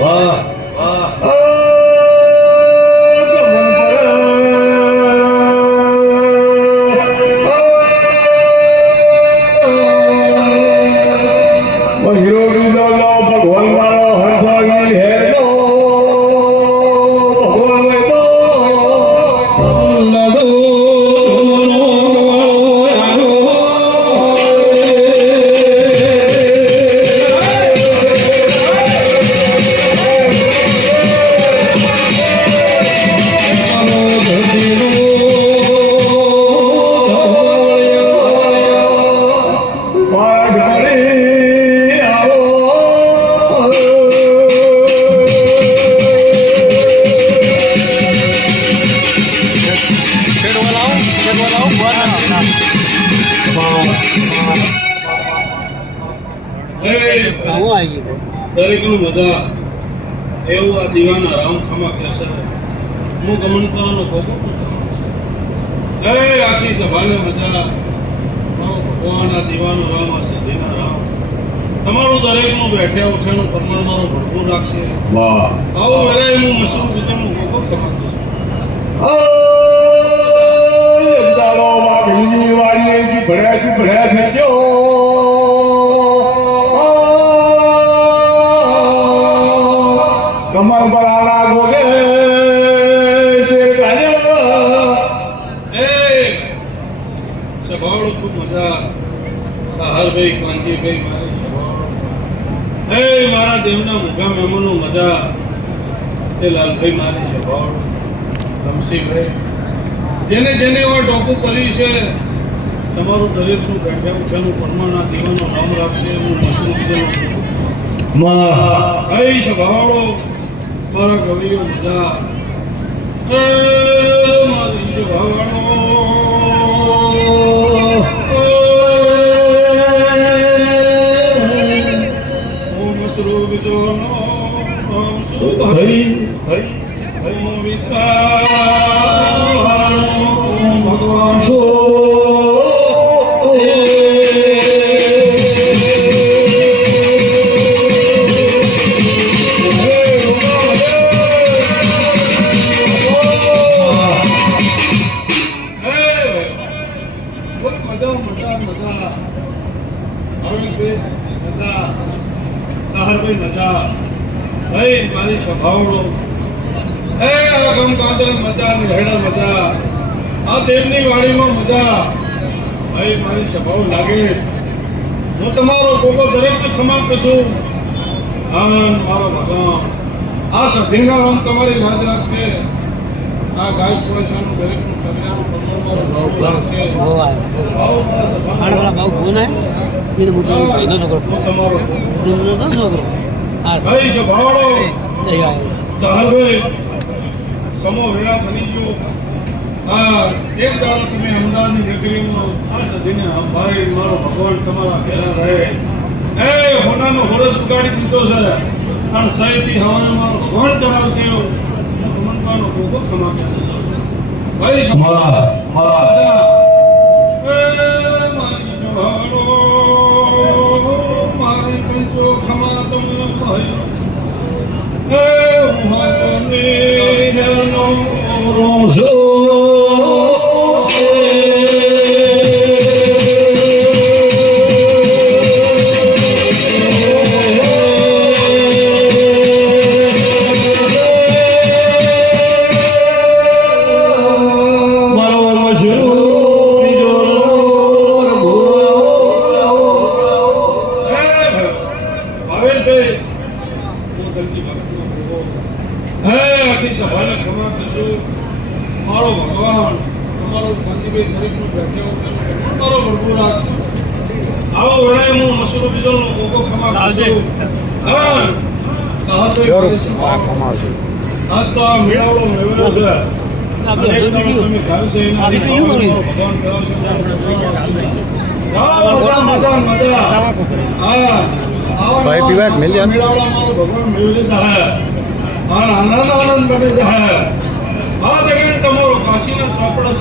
와, 와. દરેકનું મજા એવું આ દીવાના રામ ખમા કેસર હું ગમન કરવાનો ભોગો દરેક આખી સભાને મજા ભગવાન આ દીવાનો રામ આ સિદ્ધિના રામ તમારું દરેકનું બેઠે ઉઠેનું પ્રમાણ મારો ભરપૂર રાખશે આવો વેરાય હું મસરૂ બીજાનું ભોગો કમાતો કમર પર આલા ગોગે શેર કાઢ્યો એ સભાવડો ખૂબ મજા સહારભાઈ કાંજીભાઈ મારી સભાવડો એ મારા દેવના મોઘા મહેમાનો મજા એ લાલભાઈ મારી સભાવડો રમસીભાઈ જેને જેને એવા ટોપું કર્યું છે તમારું દરેકનું બેઠા ઉઠ્યાનું પ્રમાણ આ દીવાનો નામ રાખશે હું મશરૂમમાં કઈ સભાવડો મારા કવિઓ બધા. મારી સભાવડો ઓમ મશરૂબ સહારભાઈ મજા ભાઈ મારી સભાવડો હે, આ ગમ કાંતરે મજા ને મજા, આ દેવની વાડીમાં મજા ભાઈ મારી સભાઓ લાગે. હું તમારો કોકો દરેકને ખમા છું. આનંદ મારો ભગવાન. આ સધિંગા રામ તમારી લાજ રાખશે. આડવાળા ભાવ ફોન એને મોટો ભાઈનો છોકરો હું તમારો છોકરો હા ભાઈ છે ભાવડો સાહેબ. સમો વેળા બની ગયો. આ એક દાડો તમે અમદાવાદની દીકરીનો આ સદીને ભાઈ મારો ભગવાન તમારા ઘેરા રહે. એ હોનાનો હોરજ ઉગાડી દીધો છે. અને સહીથી હવાને મારો ભગવાન કરાવશે એવું હું મનપાનો મારો ભગવાન તમારો ગાંધીભાઈ દરેકનું વખતે મારો રાખશે આવો વેળાએ હું મસૂરો બીજોનો ભોગો ખમા કરશું હા સાહેબભાઈ મારે છે. આજ તો આ મેળાવડો મેળવેલો છે ભાઈ પીવાય મિલ જાય. ભગવાન મિલ જતા હે આનંદ આનંદ બની જાય આ જગ્યાએ તમારો કાશીના ચોપડા